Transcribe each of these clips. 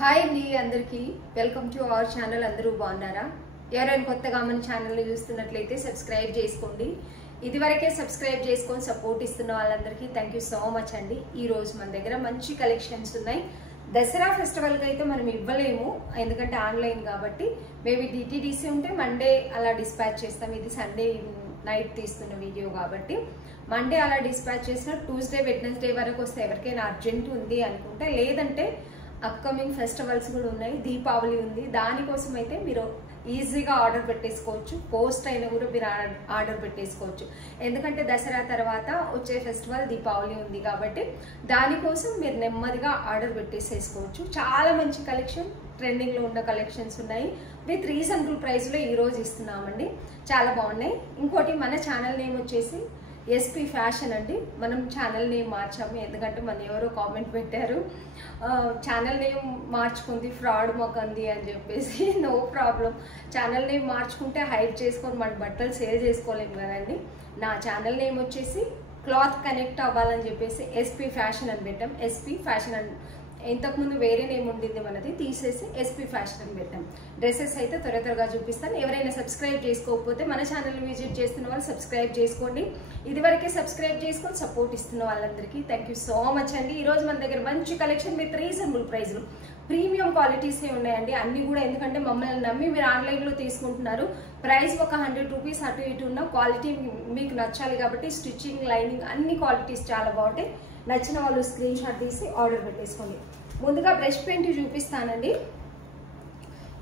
Hi అండి అందరికీ welcome to our channel. అందరూ బాగున్నారా? ఎవరైనా కొత్తగా మన ఛానల్ని చూస్తున్నట్లయితే సబ్స్క్రైబ్ చేసుకోండి. ఇదివరకే సబ్స్క్రైబ్ చేసుకొని సపోర్ట్ ఇస్తున్న వాళ్ళందరికీ థ్యాంక్ యూ సో మచ్ అండి. ఈ రోజు మన దగ్గర మంచి కలెక్షన్స్ ఉన్నాయి. దసరా ఫెస్టివల్కి అయితే మనం ఇవ్వలేము, ఎందుకంటే ఆన్లైన్ కాబట్టి. మేబీ డిటిడిసి ఉంటే మండే అలా డిస్పాచ్ చేస్తాం. ఇది సండే నైట్ తీస్తున్న వీడియో కాబట్టి మండే అలా డిస్పాచ్ చేసిన ట్యూస్డే వెడ్నెస్డే వరకు వస్తే ఎవరికైనా అర్జెంట్ ఉంది అనుకుంటే, లేదంటే అప్కమింగ్ ఫెస్టివల్స్ కూడా ఉన్నాయి, దీపావళి ఉంది, దానికోసం అయితే మీరు ఈజీగా ఆర్డర్ పెట్టేసుకోవచ్చు. పోస్ట్ అయినా కూడా మీరు ఆర్డర్ పెట్టేసుకోవచ్చు. ఎందుకంటే దసరా తర్వాత వచ్చే ఫెస్టివల్ దీపావళి ఉంది కాబట్టి దానికోసం మీరు నెమ్మదిగా ఆర్డర్ పెట్టేసేసుకోవచ్చు. చాలా మంచి కలెక్షన్, ట్రెండింగ్లో ఉన్న కలెక్షన్స్ ఉన్నాయి. విత్ రీజనబుల్ ప్రైస్లో ఈరోజు ఇస్తున్నామండి. చాలా బాగున్నాయి. ఇంకోటి, మన ఛానల్ నేమ్ వచ్చేసి ఎస్పీ ఫ్యాషన్ అండి. మనం ఛానల్ నేమ్ మార్చాము, ఎందుకంటే మన ఎవరో కామెంట్ పెట్టారు ఛానల్ నేమ్ మార్చుకుంది, ఫ్రాడ్ మొక్కంది అని చెప్పేసి. నో ప్రాబ్లం, ఛానల్ నేమ్ మార్చుకుంటే హైడ్ చేసుకొని మన బట్టలు సేల్ చేసుకోలేము కదండి. నా ఛానల్ నేమ్ వచ్చేసి క్లాత్ కనెక్ట్ అవ్వాలని చెప్పేసి ఎస్పీ ఫ్యాషన్ అని పెట్టాం. ఎస్పీ ఫ్యాషన్ అని ఇంతకుముందు వేరే నేమ్ ఉండింది, మనది తీసేసి ఎస్పీ ఫ్యాషన్ అని పెట్టాం. డ్రెస్సెస్ అయితే త్వరగా చూపిస్తాను. ఎవరైనా సబ్స్క్రైబ్ చేసుకోకపోతే మన ఛానల్ విజిట్ చేస్తున్న వాళ్ళు సబ్స్క్రైబ్ చేసుకోండి. ఇదివరకే సబ్స్క్రైబ్ చేసుకొని సపోర్ట్ ఇస్తున్న వాళ్ళందరికీ థ్యాంక్ యూ సో మచ్ అండి. ఈరోజు మన దగ్గర మంచి కలెక్షన్ విత్ రీజనబుల్ ప్రైస్లు, ప్రీమియం క్వాలిటీసే ఉన్నాయండి అన్ని కూడా. ఎందుకంటే మమ్మల్ని నమ్మి మీరు ఆన్లైన్లో తీసుకుంటున్నారు. ప్రైస్ ఒక 100 రూపీస్ అటు ఇటు ఉన్న క్వాలిటీ మీకు నచ్చాలి కాబట్టి స్టిచ్చింగ్, లైనింగ్ అన్ని క్వాలిటీస్ చాలా బాగుంటాయి. నచ్చిన వాళ్ళు స్క్రీన్ షాట్ తీసి ఆర్డర్ పెట్టేసుకోండి. ముందుగా బ్రష్ పెయింట్ చూపిస్తానండి.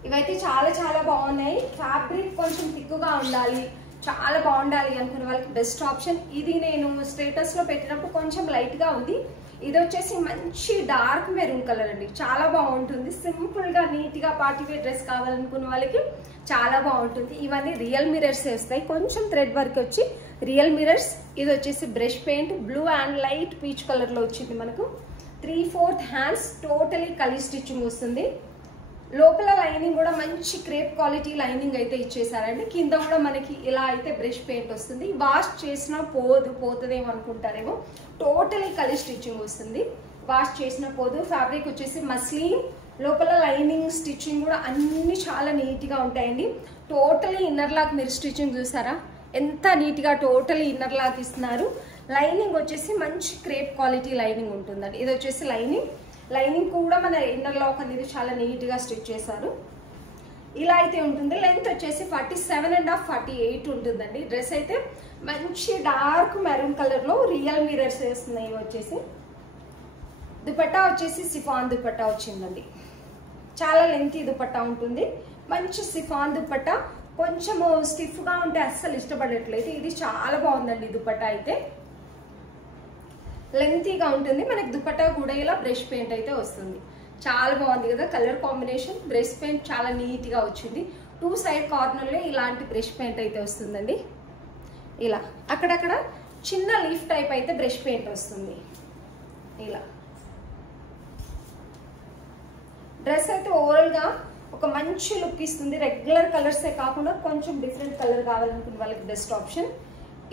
ఇవైతే చాలా చాలా బాగున్నాయి. ఫ్యాబ్రిక్ కొంచెం థిక్గా ఉండాలి, చాలా బాగుండాలి అనుకునే వాళ్ళకి బెస్ట్ ఆప్షన్ ఇది. నేను స్టేటస్లో పెట్టినప్పుడు కొంచెం లైట్గా ఉంది. ఇది వచ్చేసి మంచి డార్క్ మెరూన్ కలర్ అండి, చాలా బాగుంటుంది. సింపుల్గా నీట్గా పార్టీవేర్ డ్రెస్ కావాలనుకున్న వాళ్ళకి చాలా బాగుంటుంది. ఇవన్నీ రియల్ మిరర్స్ వేస్తాయి, కొంచెం థ్రెడ్ వర్క్ వచ్చి రియల్ మిరర్స్. ఇది వచ్చేసి brush paint blue and light peach కలర్లో వచ్చింది మనకు. 3/4 హ్యాండ్స్, టోటలీ కలీ స్టిచ్చింగ్ వస్తుంది. లోపల లైనింగ్ కూడా మంచి క్రేప్ క్వాలిటీ లైనింగ్ అయితే ఇచ్చేసారండి. కింద కూడా మనకి ఇలా అయితే బ్రష్ పెయింట్ వస్తుంది. వాష్ చేసినా పోతుందేమో అనుకుంటారేమో, టోటలీ కలీ స్టిచ్చింగ్ వస్తుంది. వాష్ చేసిన పోదు. ఫ్యాబ్రిక్ వచ్చేసి మస్లిన్, లోపల లైనింగ్ స్టిచ్చింగ్ కూడా అన్ని చాలా నీట్గా ఉంటాయండి. టోటలీ ఇన్నర్ లాక్ మీరు స్టిచ్చింగ్ చూసారా ఎంత నీట్గా టోటలీ ఇన్నర్ లాక్ ఇస్తున్నారు. లైనింగ్ వచ్చేసి మంచి క్రేప్ క్వాలిటీ లైనింగ్ ఉంటుందండి. ఇది వచ్చేసి లైనింగ్ కూడా మన ఇన్నర్ లాక్ అనేది చాలా నీట్గా స్టిచ్ చేశారు. ఇలా అయితే ఉంటుంది. లెంత్ వచ్చేసి 47.5 48 ఉంటుందండి. డ్రెస్ అయితే మంచి డార్క్ మెరూన్ కలర్లో రియల్ మిరర్స్ వేస్తున్నాయి. వచ్చేసి దుపట్టా వచ్చేసి సిఫాన్ దుపట్టా వచ్చిందండి. చాలా లెంతీ దుపట్టా ఉంటుంది. మంచి సిఫాన్ దుపట్టా, కొంచెం స్టిఫ్గా ఉంటే అస్సలు ఇష్టపడట్లేదు. ఇది చాలా బాగుందండి. దుపట్టా అయితే లెంతీగా ఉంటుంది. మనకి దుపట్టా కూడా ఇలా బ్రష్ పెయింట్ అయితే వస్తుంది. చాలా బాగుంది కదా కలర్ కాంబినేషన్. బ్రష్ పెయింట్ చాలా నీట్గా వచ్చింది. 2 సైడ్ కార్నర్లో ఇలాంటి బ్రష్ పెయింట్ అయితే వస్తుందండి. ఇలా అక్కడక్కడ చిన్న లీఫ్ టైప్ అయితే బ్రష్ పెయింట్ వస్తుంది. ఇలా డ్రెస్ అయితే ఓవరాల్గా ఒక మంచి లుక్ ఇస్తుంది. రెగ్యులర్ కలర్సే కాకుండా కొంచెం డిఫరెంట్ కలర్ కావాలనుకునే వాళ్ళకి బెస్ట్ ఆప్షన్.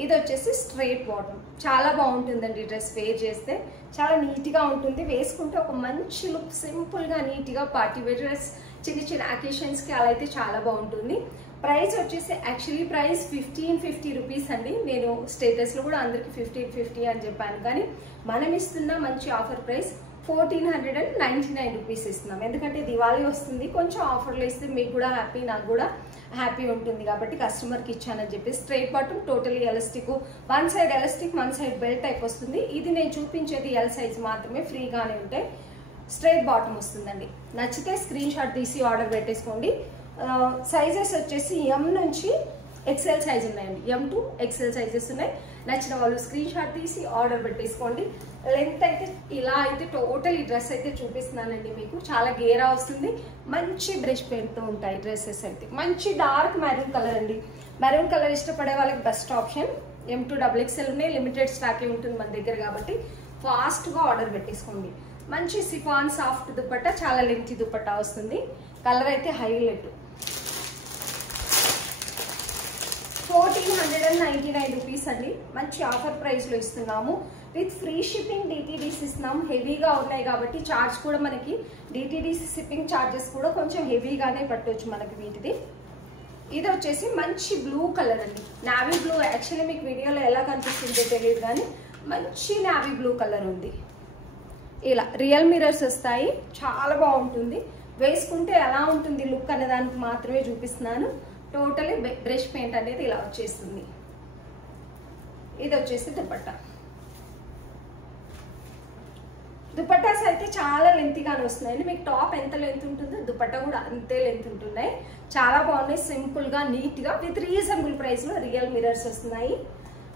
ఇది వచ్చేసి స్ట్రైట్ బాటమ్, చాలా బాగుంటుందండి. డ్రెస్ వేర్ చేస్తే చాలా నీట్గా ఉంటుంది. వేసుకుంటే ఒక మంచి లుక్, సింపుల్గా నీట్గా పార్టీ వేర్ డ్రెస్, చిన్న అకేషన్స్కి అలా అయితే చాలా బాగుంటుంది. ప్రైస్ వచ్చేసి యాక్చువల్లీ ప్రైస్ 1550 రూపీస్ అండి. నేను స్టేటస్లో కూడా అందరికి 1550 అని చెప్పాను, కానీ మనం ఇస్తున్న మంచి ఆఫర్ ప్రైస్ 1499 రూపీస్ ఇస్తున్నాం. ఎందుకంటే దివాళీ వస్తుంది, కొంచెం ఆఫర్లు ఇస్తే మీకు కూడా హ్యాపీ, నాకు కూడా హ్యాపీ ఉంటుంది కాబట్టి కస్టమర్కి ఇచ్చానని చెప్పి. Straight bottom, totally elastic, one side elastic, one side belt type వస్తుంది. ఇది నేను చూపించేది ఎల్ సైజ్ మాత్రమే, ఫ్రీగానే ఉంటాయి. స్ట్రైట్ బాటమ్ వస్తుందండి. నచ్చితే స్క్రీన్ షాట్ తీసి ఆర్డర్ పెట్టేసుకోండి. సైజెస్ వచ్చేసి ఎం నుంచి ఎక్సెల్ సైజ్ ఉన్నాయండి. ఎం టు ఎక్సెల్ సైజెస్ ఉన్నాయి. నచ్చిన వాళ్ళు స్క్రీన్ షాట్ తీసి ఆర్డర్ పెట్టేసుకోండి. లెంత్ అయితే ఇలా అయితే టోటల్ ఈ డ్రెస్ అయితే చూపిస్తున్నానండి మీకు. చాలా గేరా వస్తుంది, మంచి బ్రష్ పెయింట్తో ఉంటాయి డ్రెస్సెస్ అయితే. మంచి డార్క్ మెరూన్ కలర్ అండి. మెరూన్ కలర్ ఇష్టపడే వాళ్ళకి best option. M to XXL ఉన్నాయి. లిమిటెడ్ స్టాకే ఉంటుంది మన దగ్గర కాబట్టి ఫాస్ట్గా ఆర్డర్ పెట్టేసుకోండి. మంచి సిఫాన్ సాఫ్ట్ దుపట్టా, చాలా లెంతీ దుపట్టా వస్తుంది. కలర్ అయితే హైలైట్, 1499 రూపీస్ అండి. మంచి ఆఫర్ ప్రైస్లో ఇస్తున్నాము. విత్ ఫ్రీ షిప్పింగ్ DTDC ఇస్తున్నాము. హెవీగా ఉన్నాయి కాబట్టి చార్జ్ కూడా మనకి DTDC షిప్పింగ్ ఛార్జెస్ కూడా కొంచెం హెవీగానే పట్టవచ్చు మనకి వీటిది. ఇది వచ్చేసి మంచి బ్లూ కలర్ అండి. Navy blue. యాక్చువల్లీ మీకు వీడియోలో ఎలా కనిపిస్తుందో తెలియదు కానీ మంచి నావీ బ్లూ కలర్ ఉంది. ఇలా రియల్ మిరర్స్ వస్తాయి. చాలా బాగుంటుంది. వేసుకుంటే ఎలా ఉంటుంది లుక్ అనే దానికి మాత్రమే చూపిస్తున్నాను. టోటలీ బ్రష్ పెయింట్ అనేది ఇలా వచ్చేస్తుంది. ఇది వచ్చేసి దుపట్టా. దుపట్టాస్ అయితే చాలా లెంతీగానే వస్తున్నాయండి. మీకు టాప్ ఎంత లెంత్ ఉంటుందో దుపట్టా కూడా అంతే లెంత్ ఉంటున్నాయి. చాలా బాగున్నాయి. సింపుల్గా నీట్గా విత్ రీజనబుల్ ప్రైస్లో రియల్ మిరర్స్ వస్తున్నాయి.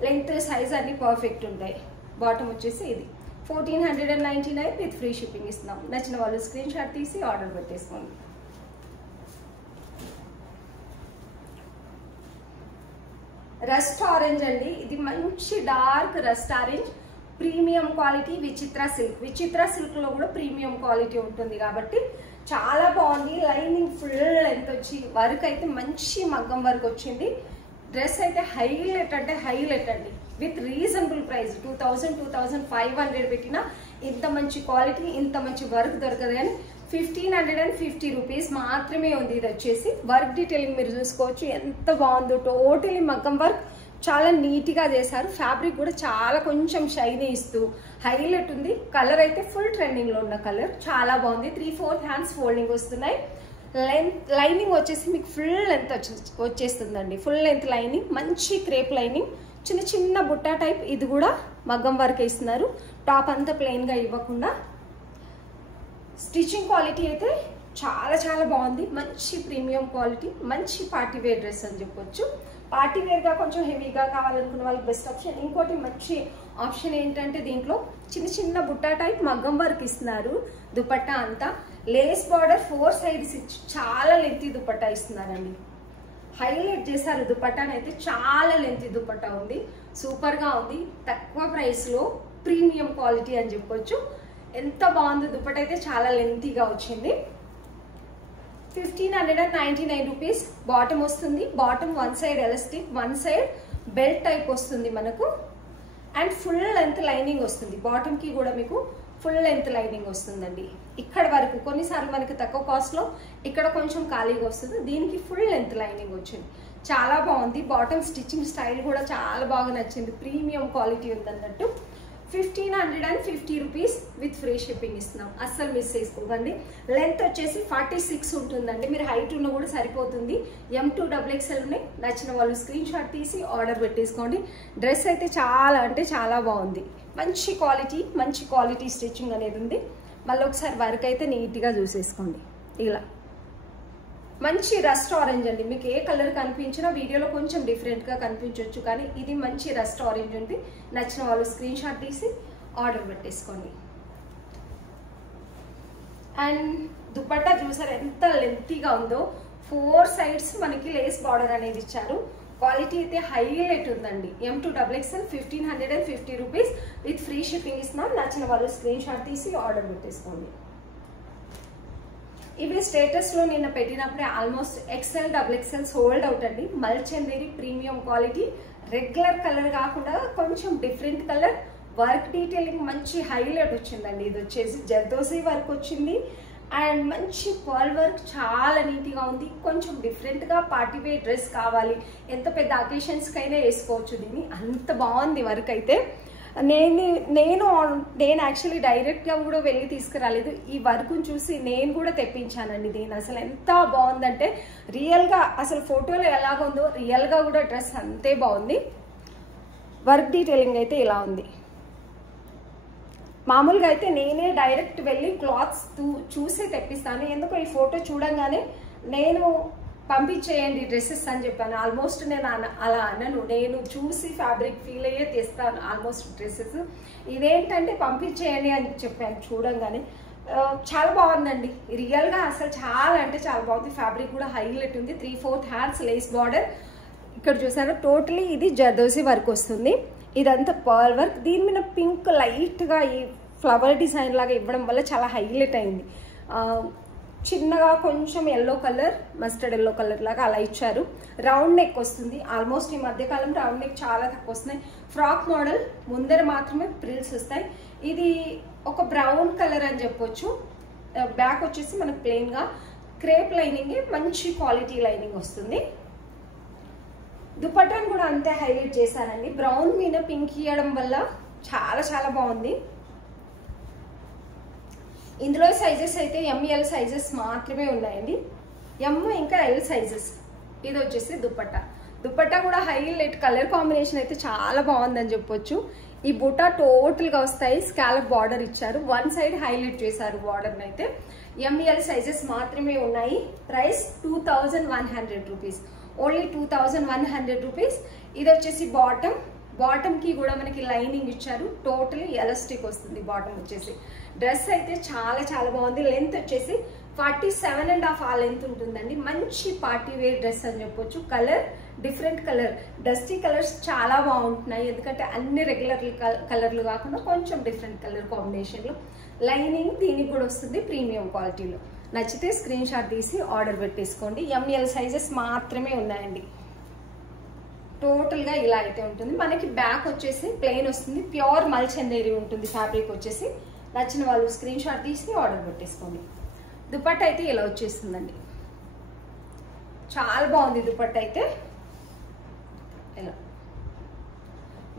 లెంత్ సైజ్ అన్ని పర్ఫెక్ట్ ఉంటాయి. బాటమ్ వచ్చేసి ఇది 1499 విత్ ఫ్రీ షిప్పింగ్ ఇస్తున్నాం. నచ్చిన వాళ్ళు స్క్రీన్ షాట్ తీసి ఆర్డర్ పెట్టేసుకోండి. రస్ట్ ఆరెంజ్ అండి. ఇది మంచి dark rust orange. Premium quality విచిత్ర సిల్క్. విచిత్ర సిల్క్ లో కూడా ప్రీమియం క్వాలిటీ ఉంటుంది కాబట్టి చాలా బాగుంది. లైనింగ్ ఫుల్ లెంత్ వచ్చి వర్క్ అయితే మంచి మగ్గం వర్క్ వచ్చింది. డ్రెస్ అయితే హైలైట్ అంటే హైలైట్ అండి. విత్ రీజనబుల్ ప్రైస్ 2000-2500 పెట్టినా ఇంత మంచి క్వాలిటీ ఇంత మంచి వర్క్ దొరకదు. కానీ 1550 రూపీస్ మాత్రమే ఉంది. ఇది వచ్చేసి వర్క్ డీటెయిలింగ్ మీరు చూసుకోవచ్చు ఎంత బాగుందో. టోటలీ మగ్గం వర్క్ చాలా నీట్గా చేశారు. ఫ్యాబ్రిక్ కూడా చాలా కొంచెం షైనీ ఇస్తూ హైలైట్ ఉంది. కలర్ అయితే ఫుల్ ట్రెండింగ్లో ఉన్న కలర్. చాలా బాగుంది. 3/4 హ్యాండ్స్ ఫోల్డింగ్ వస్తున్నాయి. లైనింగ్ వచ్చేసి మీకు ఫుల్ లెంత్ వచ్చేస్తుందండి. Full length lining. మంచి క్రేప్ లైనింగ్. చిన్న చిన్న బుట్టా టైప్. ఇది కూడా మగ్గం వర్క్ వేస్తున్నారు. టాప్ అంతా ప్లెయిన్గా ఇవ్వకుండా. స్టిచ్చింగ్ క్వాలిటీ అయితే చాలా చాలా బాగుంది. మంచి ప్రీమియం క్వాలిటీ. మంచి పార్టీ వేర్ డ్రెస్ అని చెప్పొచ్చు. పార్టీ వేర్గా కొంచెం హెవీగా కావాలనుకున్న వాళ్ళకి బెస్ట్ ఆప్షన్. ఇంకోటి మంచి ఆప్షన్ ఏంటంటే దీంట్లో చిన్న చిన్న బుట్టా టైప్ మగ్గం వర్క్ ఇస్తున్నారు. దుపట్టా అంతా లేస్ బార్డర్ 4 సైడ్స్ ఇచ్చి చాలా లెంతీ దుపట్టా ఇస్తున్నారండి. హైలైట్ చేశారు దుపట్టాని అయితే. చాలా లెంతీ దుపట్టా ఉంది. సూపర్గా ఉంది. తక్కువ ప్రైస్లో ప్రీమియం క్వాలిటీ అని చెప్పొచ్చు. ఎంత బాగుంది దుపట్టా అయితే. చాలా లెంతీగా వచ్చింది. 1599 రూపీస్ బాటమ్ వస్తుంది. Bottom 1 side elastic 1 side belt type వస్తుంది మనకు. అండ్ ఫుల్ లెంత్ లైనింగ్ వస్తుంది. బాటమ్కి కూడా మీకు ఫుల్ లెంత్ లైనింగ్ వస్తుందండి. ఇక్కడ వరకు కొన్నిసార్లు మనకి తక్కువ కాస్ట్లో ఇక్కడ కొంచెం ఖాళీగా వస్తుంది. దీనికి ఫుల్ లెంత్ లైనింగ్ వచ్చింది. చాలా బాగుంది. బాటమ్ స్టిచ్చింగ్ స్టైల్ కూడా చాలా బాగా నచ్చింది. ప్రీమియం క్వాలిటీ ఉందన్నట్టు. 1550 రూపీస్ విత్ ఫ్రీ షిప్పింగ్ ఇస్తున్నాం. అస్సలు మిస్ చేసుకోకండి. లెంత్ వచ్చేసి 46 ఉంటుందండి. మీరు హైట్ ఉన్న కూడా సరిపోతుంది. M2XXL ఉన్నాయి. నచ్చిన వాళ్ళు స్క్రీన్ షాట్ తీసి ఆర్డర్ పెట్టేసుకోండి. డ్రెస్ అయితే చాలా అంటే చాలా బాగుంది. మంచి క్వాలిటీ స్టిచ్చింగ్ అనేది ఉంది. మళ్ళీ ఒకసారి వర్క్ అయితే నీట్గా చూసేసుకోండి. ఇలా మంచి రస్ట్ ఆరెంజ్ అండి. మీకు ఏ కలర్ కనిపించినా వీడియోలో కొంచెం డిఫరెంట్గా కనిపించవచ్చు కానీ ఇది మంచి రస్ట్ ఆరెంజ్ ఉంది. నచ్చిన వాళ్ళు స్క్రీన్ షాట్ తీసి ఆర్డర్ పెట్టేసుకోండి. అండ్ దుపట్టా చూసారు ఎంత లెంతీగా ఉందో. 4 సైడ్స్ మనకి లేస్ బార్డర్ అనేది ఇచ్చారు. క్వాలిటీ అయితే హైలైట్ ఉందండి. M2XXL 1550 rupees with free shipping ఇస్తున్నాం. నచ్చిన వాళ్ళు స్క్రీన్ షాట్ తీసి ఆర్డర్ పెట్టేసుకోండి. ఇవి స్టేటస్లో నిన్న పెట్టినప్పుడే almost XL XXL sold out అండి. Malchanderi premium quality. Regular colour కాకుండా కొంచెం డిఫరెంట్ కలర్. వర్క్ డీటెయిలింగ్ మంచి హైలైట్ వచ్చిందండి. ఇది వచ్చేసి జర్దోసి వర్క్ వచ్చింది. అండ్ మంచి పర్ల్ వర్క్ చాలా నీట్గా ఉంది. కొంచెం డిఫరెంట్గా పార్టీ వేర్ డ్రెస్ కావాలి, ఎంత పెద్ద అకేషన్స్కైనా వేసుకోవచ్చు దీన్ని. అంత బాగుంది వర్క్ అయితే. నేను యాక్చువల్లీ డైరెక్ట్గా కూడా వెళ్ళి తీసుకురాలేదు. ఈ వర్క్ను చూసి నేను కూడా తెప్పించానండి. దీన్ని అసలు ఎంత బాగుందంటే రియల్గా అసలు ఫోటోలో ఎలాగుందో రియల్గా కూడా డ్రెస్ అంతే బాగుంది. వర్క్ డీటెయిలింగ్ అయితే ఇలా ఉంది. మామూలుగా అయితే నేనే డైరెక్ట్ వెళ్ళి క్లాత్స్ చూసి తెప్పిస్తాను. ఎందుకో ఈ ఫోటో చూడంగానే నేను పంపించేయండి డ్రెస్సెస్ అని చెప్పాను. ఆల్మోస్ట్ నేను అలా అనను. నేను చూసి ఫ్యాబ్రిక్ ఫీల్ అయ్యే తెస్తాను ఆల్మోస్ట్ డ్రెస్సెస్. ఇదేంటంటే పంపించేయండి అని చెప్పాను చూడంగానే. చాలా బాగుందండి. రియల్గా అసలు చాలా అంటే చాలా బాగుంది. ఫ్యాబ్రిక్ కూడా హైలైట్ ఉంది. 3/4 హ్యాండ్స్ లేస్ బార్డర్. ఇక్కడ చూసారా టోటలీ ఇది జర్దోసి వర్క్ వస్తుంది. ఇదంతా పర్ల్ వర్క్. దీని మీద పింక్ లైట్గా ఈ ఫ్లవర్ డిజైన్ లాగా ఇవ్వడం వల్ల చాలా హైలైట్ అయింది. చిన్నగా కొంచెం yellow colour, mustard yellow colour లాగా అలా ఇచ్చారు. రౌండ్ నెక్ వస్తుంది. ఆల్మోస్ట్ ఈ మధ్యకాలం రౌండ్ నెక్ చాలా తక్కువ వస్తున్నాయి. ఫ్రాక్ మోడల్, ముందర మాత్రమే ప్రిల్స్ వస్తాయి. ఇది ఒక బ్రౌన్ కలర్ అని చెప్పొచ్చు. బ్యాక్ వచ్చేసి మనకు ప్లెయిన్ గా క్రేప్ లైనింగ్, మంచి క్వాలిటీ లైనింగ్ వస్తుంది. దుపట్టాను కూడా అంతే హైలైట్ చేశానండి. బ్రౌన్ మీద పింక్ ఇవ్వడం వల్ల చాలా చాలా బాగుంది. ఇందులో సైజెస్ అయితే ఎంఎల్ సైజెస్ మాత్రమే ఉన్నాయండి. ఎమ్ ఇంకా ఎల్ సైజెస్. ఇది వచ్చేసి దుపట్టా కూడా హైలైట్. కలర్ కాంబినేషన్ అయితే చాలా బాగుందని చెప్పొచ్చు. ఈ బుటా టోటల్ గా వస్తాయి. స్కాలప్ బార్డర్ ఇచ్చారు. వన్ సైడ్ హైలైట్ చేశారు బార్డర్ అయితే. ఎంఎల్ సైజెస్ మాత్రమే ఉన్నాయి. Price 2100 rupees, only 2100 rupees. ఇది వచ్చేసి బాటమ్ కి కూడా మనకి లైనింగ్ ఇచ్చారు. టోటలీ ఎలాస్టిక్ వస్తుంది బాటమ్ వచ్చేసి. డ్రెస్ అయితే చాలా చాలా బాగుంది. లెంత్ వచ్చేసి 47.5 ఆ లెంత్ ఉంటుందండి. మంచి పార్టీ వేర్ డ్రెస్ అని చెప్పొచ్చు. Colour different colour, dusty colours చాలా బాగుంటున్నాయి. ఎందుకంటే అన్ని రెగ్యులర్ కలర్లు కాకుండా కొంచెం డిఫరెంట్ కలర్ కాంబినేషన్లో. లైనింగ్ దీనికి కూడా వస్తుంది ప్రీమియం క్వాలిటీలో. నచ్చితే స్క్రీన్ షాట్ తీసి ఆర్డర్ పెట్టేసుకోండి. ఎంఎల్ సైజెస్ మాత్రమే ఉన్నాయండి. టోటల్ గా ఇలా అయితే ఉంటుంది. మనకి బ్యాక్ వచ్చేసి ప్లెయిన్ వస్తుంది. ప్యూర్ మల్ చందేరి ఉంటుంది ఫ్యాబ్రిక్ వచ్చేసి. నచ్చిన వాళ్ళు స్క్రీన్ షాట్ తీసి ఆర్డర్ పెట్టేసుకోండి. దుపట్టా అయితే ఇలా వచ్చేస్తుందండి. చాలా బాగుంది దుపట్టా అయితే. ఇలా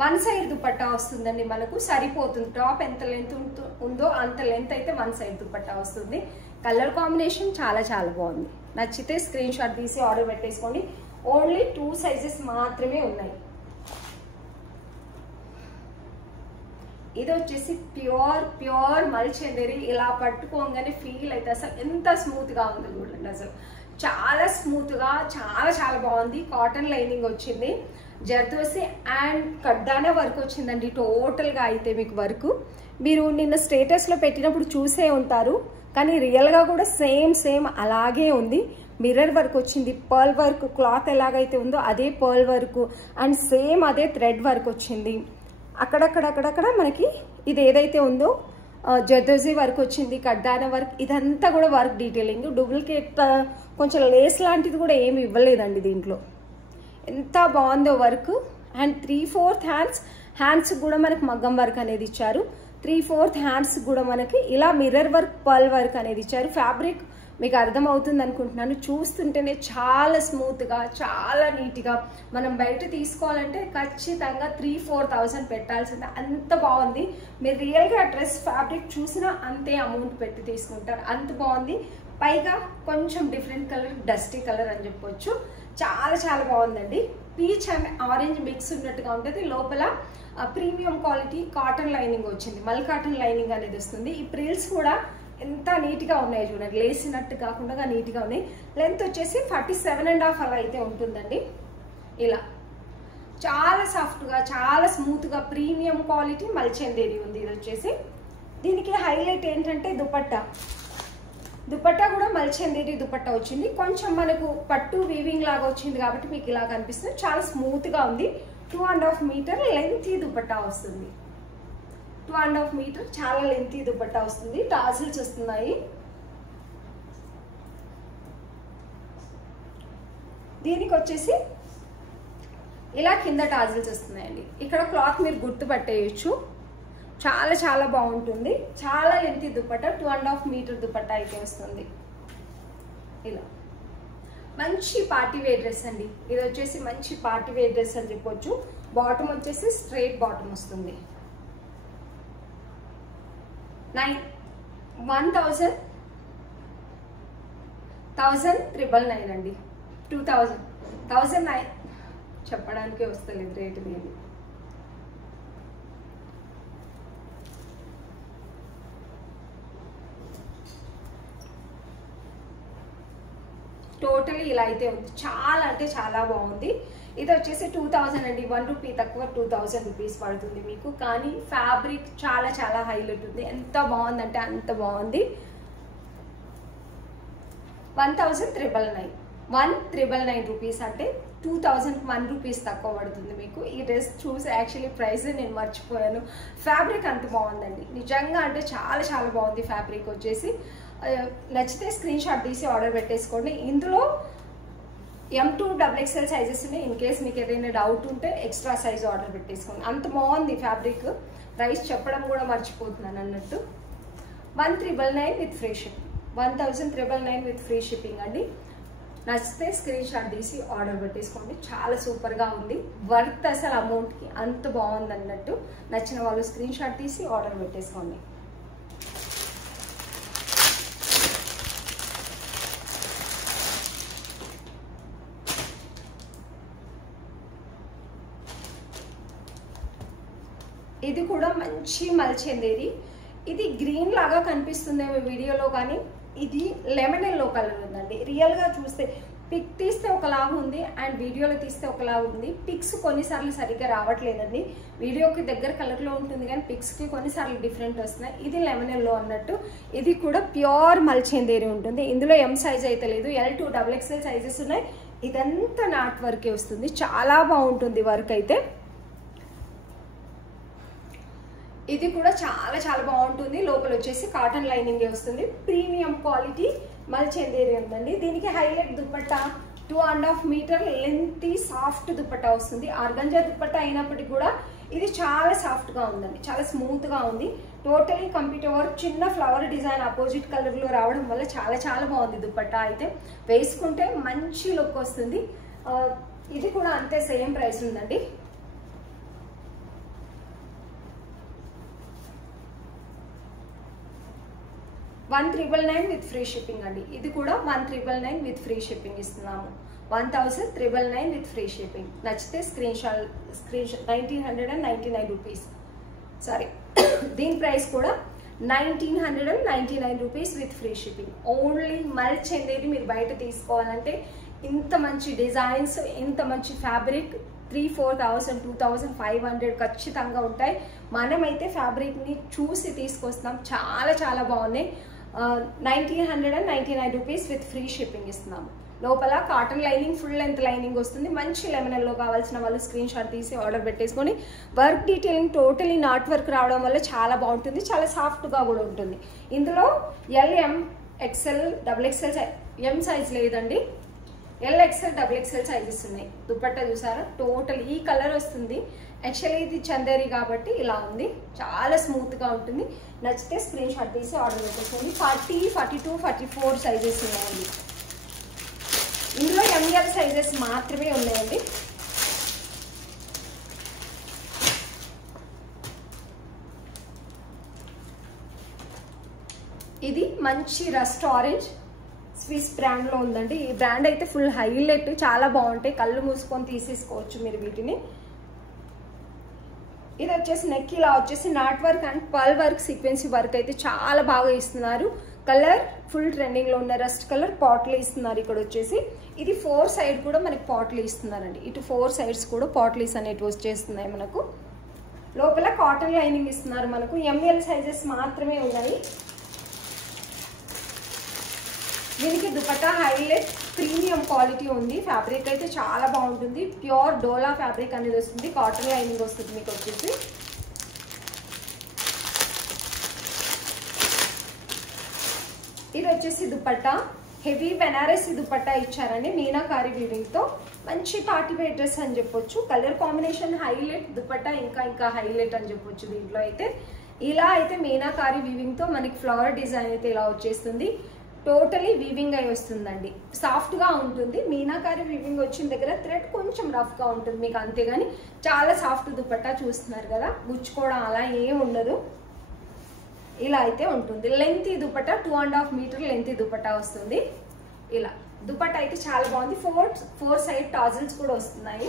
వన్ సైడ్ దుపట్టా వస్తుందండి. మనకు సరిపోతుంది. టాప్ ఎంత లెంత్ ఉందో అంత లెంత్ అయితే వన్ సైడ్ దుపట్టా వస్తుంది. కలర్ కాంబినేషన్ చాలా చాలా బాగుంది. నచ్చితే స్క్రీన్ షాట్ తీసి ఆర్డర్ పెట్టేసుకోండి. ఓన్లీ 2 సైజెస్ మాత్రమే ఉన్నాయి. ఇది వచ్చేసి ప్యూర్ మల్ చందేరి. ఇలా పట్టుకోగానే ఫీల్ అయితే అసలు ఎంత స్మూత్ గా ఉందో చూడండి. అసలు చాలా స్మూత్ గా చాలా చాలా బాగుంది. కాటన్ లైనింగ్ వచ్చింది. జర్దోసి అండ్ కడ్దానా వర్క్ వచ్చిందండి. టోటల్ గా అయితే మీకు వర్క్ మీరు నిన్న స్టేటస్ లో పెట్టినప్పుడు చూసే ఉంటారు. కానీ రియల్ గా కూడా సేమ్ అలాగే ఉంది. మిర్రర్ వర్క్ వచ్చింది. పర్ల్ వర్క్, క్లాత్ ఎలాగైతే ఉందో అదే పర్ల్ వర్క్ అండ్ సేమ్ అదే థ్రెడ్ వర్క్ వచ్చింది. అక్కడక్కడ మనకి ఇది ఏదైతే ఉందో జర్దోజీ వర్క్ వచ్చింది. కడ్దానా వర్క్, ఇదంతా కూడా వర్క్ డీటెయిలింగ్. డూప్లికేట్ కొంచెం లేస్ లాంటిది కూడా ఏమి ఇవ్వలేదండి దీంట్లో. ఎంత బాగుందో వర్క్. అండ్ 3/4 హ్యాండ్స్ కూడా మనకి మగ్గం వర్క్ అనేది ఇచ్చారు. 3/4 హ్యాండ్స్ కూడా మనకి ఇలా మిర్రర్ వర్క్, పర్ల్ వర్క్ అనేది ఇచ్చారు. ఫ్యాబ్రిక్ మీకు అర్థమవుతుంది అనుకుంటున్నాను. చూస్తుంటేనే చాలా స్మూత్ గా చాలా నీట్ గా. మనం బయట తీసుకోవాలంటే ఖచ్చితంగా 3-4,000 పెట్టాల్సిందే. అంత బాగుంది. మీరు రియల్ గా డ్రెస్ ఫ్యాబ్రిక్ చూసినా అంతే అమౌంట్ పెట్టి తీసుకుంటారు. అంత బాగుంది. పైగా కొంచెం డిఫరెంట్ కలర్, డస్టీ కలర్ అని చెప్పొచ్చు. చాలా చాలా బాగుందండి. పీచ్ అండ్ ఆరెంజ్ మిక్స్ ఉన్నట్టుగా ఉంటుంది. లోపల ప్రీమియం క్వాలిటీ కాటన్ లైనింగ్ వచ్చింది. మల్ కాటన్ లైనింగ్ అనేది వస్తుంది. ఈ ప్రిల్స్ కూడా ఎంత నీట్ గా ఉన్నాయి చూడండి. లేసినట్టు కాకుండా నీట్ గా ఉన్నాయి. లెంత్ వచ్చేసి 47.5 అలా అయితే ఉంటుందండి. ఇలా చాలా సాఫ్ట్ గా చాలా స్మూత్ గా ప్రీమియం క్వాలిటీ మల్ చందేరి ఉంది. ఇది వచ్చేసి దీనికి హైలైట్ ఏంటంటే దుపట్టా కూడా మల్ చందేరి దుపట్టా వచ్చింది. కొంచెం మనకు పట్టు వీవింగ్ లాగా వచ్చింది కాబట్టి మీకు ఇలా కనిపిస్తుంది. చాలా స్మూత్ గా ఉంది. 2.5 మీటర్ లెంత్ దుపట్టా వస్తుంది. 2.5 మీటర్ చాలా లెంత్ దుపట్టా వస్తుంది. టాజిల్స్ వస్తున్నాయి. దీనికి వచ్చేసి ఇలా కింద టాజిల్స్ వస్తున్నాయండి. ఇక్కడ క్లాత్ మీరు గుర్తుపట్టేయచ్చు. చాలా చాలా బాగుంటుంది. చాలా లెంత్ దుపట్టా. 2.5 మీటర్ దుపట్టా అయితే వస్తుంది. ఇలా మంచి పార్టీ వేర్ డ్రెస్ అండి. ఇది వచ్చేసి మంచి పార్టీ వేర్ డ్రెస్ అని చెప్పొచ్చు. బాటమ్ వచ్చేసి స్ట్రైట్ బాటమ్ వస్తుంది. 1,999 అండి. 2,009 చెప్పడానికే వస్తలేదు రేటు దీన్ని. టోటలీ ఇలా అయితే ఉంది. చాలా అంటే చాలా బాగుంది. ఇది వచ్చేసి 2,000 అండి. 1 రూపీ తక్కువ 2,000 రూపీస్ పడుతుంది మీకు. కానీ ఫ్యాబ్రిక్ చాలా చాలా హైలైట్ ఉంది. ఎంత బాగుందంటే అంత బాగుంది. 1,999 రూపీస్ అంటే 2,001 రూపీస్ తక్కువ పడుతుంది మీకు. ఈ డ్రెస్ చూసి యాక్చువల్లీ ప్రైస్ నేను మర్చిపోయాను. ఫ్యాబ్రిక్ అంత బాగుందండి నిజంగా. అంటే చాలా చాలా బాగుంది ఫ్యాబ్రిక్ వచ్చేసి. నచ్చితే స్క్రీన్ షాట్ తీసి ఆర్డర్ పెట్టేసుకోండి. ఇందులో M2 XXL సైజెస్ ఉన్నాయి. ఇన్ కేస్ మీకు ఏదైనా డౌట్ ఉంటే ఎక్స్ట్రా సైజ్ ఆర్డర్ పెట్టేసుకోండి. అంత బాగుంది ఫ్యాబ్రిక్. ప్రైస్ చెప్పడం కూడా మర్చిపోతున్నాను అన్నట్టు. 1999 with free shipping. 1999 with free shipping అండి. నచ్చితే స్క్రీన్ షాట్ తీసి ఆర్డర్ పెట్టేసుకోండి. చాలా సూపర్గా ఉంది. వర్త్ అసలు అమౌంట్కి అంత బాగుంది అన్నట్టు. నచ్చిన వాళ్ళు స్క్రీన్ షాట్ తీసి ఆర్డర్ పెట్టేసుకోండి. ఇది కూడా మంచి మల్చెందేది. ఇది గ్రీన్ లాగా కనిపిస్తుందేమో వీడియోలో, కానీ ఇది లెమన్ ఎల్లో కలర్ ఉందండి. రియల్గా చూస్తే పిక్ తీస్తే ఒకలాగా ఉంది అండ్ వీడియోలో తీస్తే ఒకలాగా ఉంది. పిక్స్ కొన్నిసార్లు సరిగ్గా రావట్లేదండి. వీడియోకి దగ్గర కలర్లో ఉంటుంది కానీ పిక్స్కి కొన్నిసార్లు డిఫరెంట్ వస్తున్నాయి. ఇది లెమన్ ఎల్లో అన్నట్టు. ఇది కూడా ప్యూర్ మల్చెందేరి ఉంటుంది. ఇందులో M సైజ్ అయితే లేదు, L2 XXL సైజెస్ ఉన్నాయి. ఇదంతా నాట్ వర్కే వస్తుంది. చాలా బాగుంటుంది వర్క్ అయితే. ఇది కూడా చాలా చాలా బాగుంటుంది. లోపల వచ్చేసి కాటన్ లైనింగ్ వస్తుంది. ప్రీమియం క్వాలిటీ మల్చెందేరి ఉందండి. దీనికి highlight dupatta 2.5 metre lengthy soft dupatta వస్తుంది. ఆర్గంజా దుపట్టా అయినప్పటికీ కూడా ఇది చాలా సాఫ్ట్ గా ఉందండి. చాలా స్మూత్ గా ఉంది. టోటలీ కంప్యూటర్ వర్క్, చిన్న ఫ్లవర్ డిజైన్ అపోజిట్ కలర్ లో రావడం వల్ల చాలా చాలా బాగుంది దుపట్టా అయితే. వేసుకుంటే మంచి లుక్ వస్తుంది. ఇది కూడా అంతే, సేమ్ ప్రైస్ ఉందండి. 1999 విత్ ఫ్రీ షిప్పింగ్ అండి. ఇది కూడా 1999 విత్ ఫ్రీ షిప్పింగ్ ఇస్తున్నాము. 1999 విత్ ఫ్రీ షిప్పింగ్. నచ్చితే స్క్రీన్ షాట్ 1999 రూపీస్. సారీ, దీని ప్రైస్ కూడా 1999 rupees with free shipping. Only Malchanderi మీరు బయట తీసుకోవాలంటే ఇంత మంచి డిజైన్స్, ఇంత మంచి ఫ్యాబ్రిక్ 3,000, 4,000, 2,500 ఖచ్చితంగా ఉంటాయి. మనమైతే ఫ్యాబ్రిక్ని చూసి తీసుకొస్తాం. చాలా చాలా బాగున్నాయి. 1999 రూపీస్ విత్ ఫ్రీ షిప్పింగ్ ఇస్తున్నాము. లోపల cotton lining, full length lining వస్తుంది. మంచి లెమనల్లో కావాల్సిన వాళ్ళు స్క్రీన్ షాట్ తీసి ఆర్డర్ పెట్టేసుకొని. Work detailing totally not work రావడం వల్ల చాలా బాగుంటుంది. చాలా సాఫ్ట్గా కూడా ఉంటుంది. ఇందులో L, M, XL, XXL M size లేదండి. L, XL, XXL సైజెస్ ఉన్నాయి. దుపట్టా చూసారా, టోటల్ ఈ కలర్ వస్తుంది. యాక్చువల్లీ ఇది చందేరి కాబట్టి ఇలా ఉంది. చాలా స్మూత్ గా ఉంటుంది. నచ్చితే స్క్రీన్ షాట్ తీసి ఆర్డర్ పెట్టేసుకోండి. 40, 42, 44 సైజెస్ ఉన్నాయండి. ఇందులో ML సైజెస్ మాత్రమే ఉన్నాయండి. ఇది మంచి రస్ట్ ఆరెంజ్ స్విస్ బ్రాండ్ లో ఉందండి. ఈ బ్రాండ్ అయితే ఫుల్ హైలైట్, చాలా బాగుంటాయి. కళ్ళు మూసుకొని తీసేసుకోవచ్చు మీరు వీటిని. ఇది వచ్చేసి నెక్ ఇలా వచ్చేసి knot work and pearl work, sequence work అయితే చాలా బాగా ఇస్తున్నారు. కలర్ ఫుల్ ట్రెండింగ్ లో ఉన్న రస్ట్ కలర్ పాట్లు ఇస్తున్నారు. ఇక్కడ వచ్చేసి ఇది 4 సైడ్ కూడా మనకి పాట్లు ఇస్తున్నారండి. ఇటు 4 సైడ్స్ కూడా పాట్లీస్ అనేవి వచ్చేస్తున్నాయి మనకు. లోపల కాటన్ లైనింగ్ ఇస్తున్నారు. మనకు ML సైజెస్ మాత్రమే ఉన్నాయి. దీనికి దుపట్టా హైలైట్ ప్రీమియం క్వాలిటీ ఉంది. ఫ్యాబ్రిక్ అయితే చాలా బాగుంటుంది. ప్యూర్ డోలా ఫ్యాబ్రిక్ అనేది వస్తుంది. కాటన్ లైనింగ్ వస్తుంది మీకు వచ్చేసి. ఇది వచ్చేసి దుపట్టా హెవీ బెనారసి దుపట్టా ఇచ్చారండి. మీనాకారి వీవింగ్ తో మంచి పార్టీ వేర్ డ్రెస్ అని చెప్పొచ్చు. కలర్ కాంబినేషన్ హైలైట్, దుపట్టా ఇంకా హైలైట్ అని చెప్పొచ్చు. దీంట్లో అయితే ఇలా అయితే మీనాకారి వీవింగ్ తో మనకి ఫ్లవర్ డిజైన్ అయితే ఇలా వచ్చేస్తుంది. టోటలీ వీవింగ్ అయి వస్తుందండి. సాఫ్ట్ గా ఉంటుంది. మీనాకారి వీవింగ్ వచ్చిన దగ్గర థ్రెడ్ కొంచెం రఫ్ గా ఉంటుంది మీకు, అంతేగాని చాలా సాఫ్ట్ దుపట్టా చూస్తున్నారు కదా, గుచ్చుకోవడం అలా ఏం ఉండదు. ఇలా అయితే ఉంటుంది. Lengthy dupatta 2.5 metre lengthy dupatta వస్తుంది. ఇలా దుపట్టా అయితే చాలా బాగుంది. 4 సైడ్ టాజిల్స్ కూడా వస్తున్నాయి.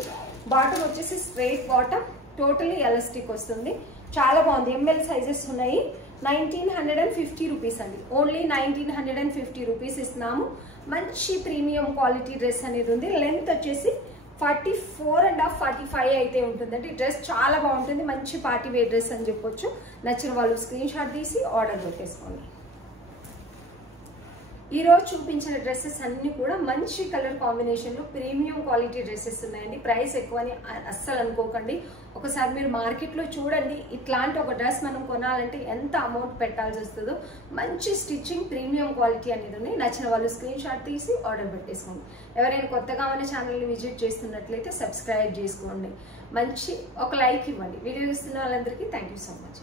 బాటమ్ వచ్చేసి స్ట్రైట్ బాటమ్, టోటలీ ఎలాస్టిక్ వస్తుంది. చాలా బాగుంది. ML సైజెస్ ఉన్నాయి. 1950 రూపీస్ అండి. ఓన్లీ 1950 రూపీస్ ఇస్తున్నాము. మంచి ప్రీమియం క్వాలిటీ డ్రెస్ అనేది ఉంది. లెంత్ వచ్చేసి 44.5, 45 అయితే ఉంటుందండి. డ్రెస్ చాలా బాగుంటుంది. మంచి పార్టీ వేర్ డ్రెస్ అని చెప్పొచ్చు. నచ్చిన వాళ్ళు స్క్రీన్ షాట్ తీసి ఆర్డర్ పెట్టేసుకోండి. ఈ రోజు చూపించిన డ్రెస్సెస్ అన్ని కూడా మంచి కలర్ కాంబినేషన్ లో ప్రీమియం క్వాలిటీ డ్రెస్సెస్ ఉన్నాయండి. ప్రైస్ ఎక్కువని అస్సలు అనుకోకండి. ఒకసారి మీరు మార్కెట్ లో చూడండి, ఇట్లాంటి ఒక డ్రెస్ మనం కొనాలంటే ఎంత అమౌంట్ పెట్టాల్సి వస్తుందో. మంచి స్టిచ్చింగ్, ప్రీమియం క్వాలిటీ అనేది ఉన్నాయి. నచ్చిన వాళ్ళు స్క్రీన్ షాట్ తీసి ఆర్డర్ పెట్టేసుకోండి. ఎవరైనా కొత్తగా మన ఛానల్ని విజిట్ చేస్తున్నట్లయితే సబ్స్క్రైబ్ చేసుకోండి. మంచి ఒక లైక్ ఇవ్వండి. వీడియో చూస్తున్న వాళ్ళందరికీ థ్యాంక్ యూ సో మచ్.